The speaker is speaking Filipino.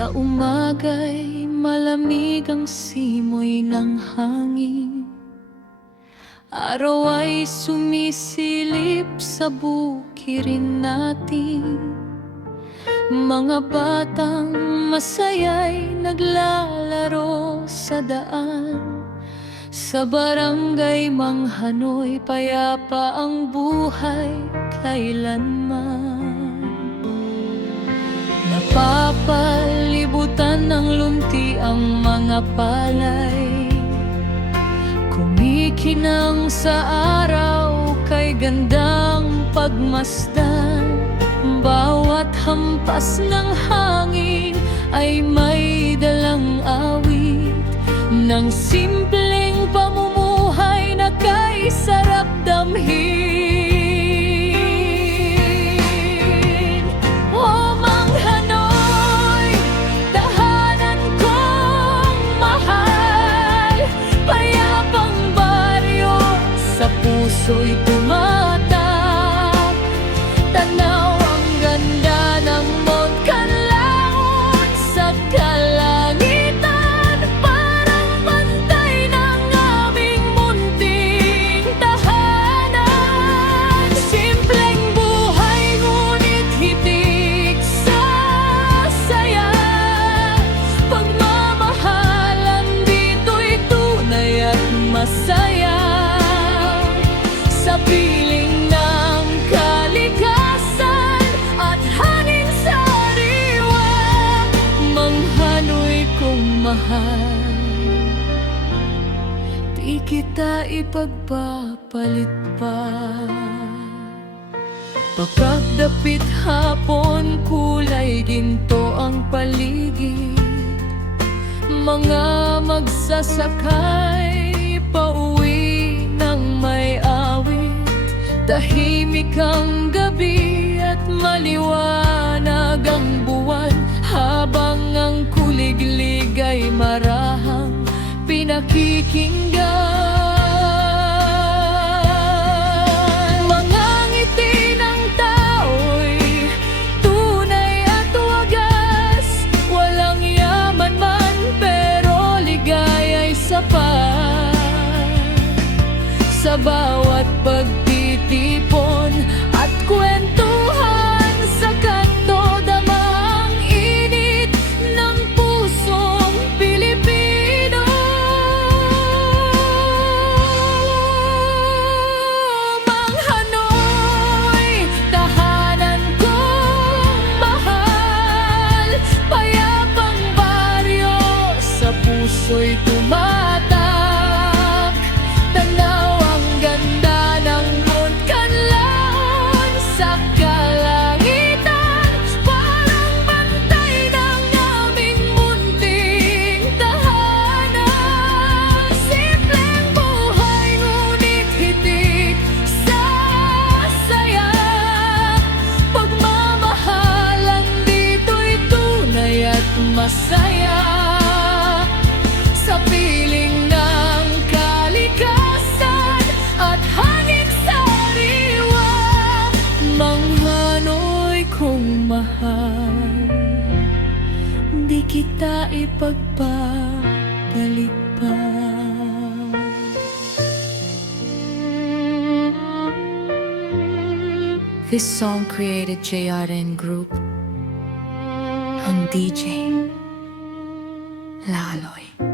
Sa umaga'y malamig ang simoy ng hangin. Araw ay sumisilip sa bukirin natin. Mga batang masaya'y naglalaro sa daan. Sa barangay Manghanoy, payapa ang buhay kailanman. Napapalibutan ng lunti ang mga palay. Kumikinang sa araw kay gandang pagmasdan. Bawat hampas ng hangin ay may dalang awit ng simpleng pamumuhay na kay sarap damhin. O Manghanoy, tahanan kong mahal, payapang baryo sa puso'y tumatak. Tanaw ang ganda ng Mount Canlaon sa kalangitan, parang bantay ng aming munting tahanan. Simpleng buhay ngunit hitik sa saya. Pagmamahalan dito'y tunay at masaya. Sa piling ng kalikasan at hangin sariwa, Manghanoy kong mahal, di kita ipagpapalit pa. Pagkadapit hapon, kulay ginto ang paligid. Mga magsasakay pauwi ng may awit. Tahimik ang gabi at maliwanag ang buwan, habang ang kuliglig ay marahang pinakikinggan. Mga ngiti ng tao'y tunay at wagas, walang yaman man pero ligaya'y sapat. Sa bawat pagtitipon at kwentuhan sa kanto, damang init ng pusong Pilipino. Manghanoy, tahanan kong mahal, payapang baryo sa puso'y tumatak. Tanaw ang ganda ng Mount Canlaon sa kalangitan, parang bantay ng aming munting tahanan. Simpleng buhay ngunit hitik sa saya. Pagmamahalan dito'y tunay at masaya. Sa piling ng kalikasan at hangin sariwa, Manghanoy kong mahal, di kita ipagpapalit pa. This song created JRN Group and DJ Laloy.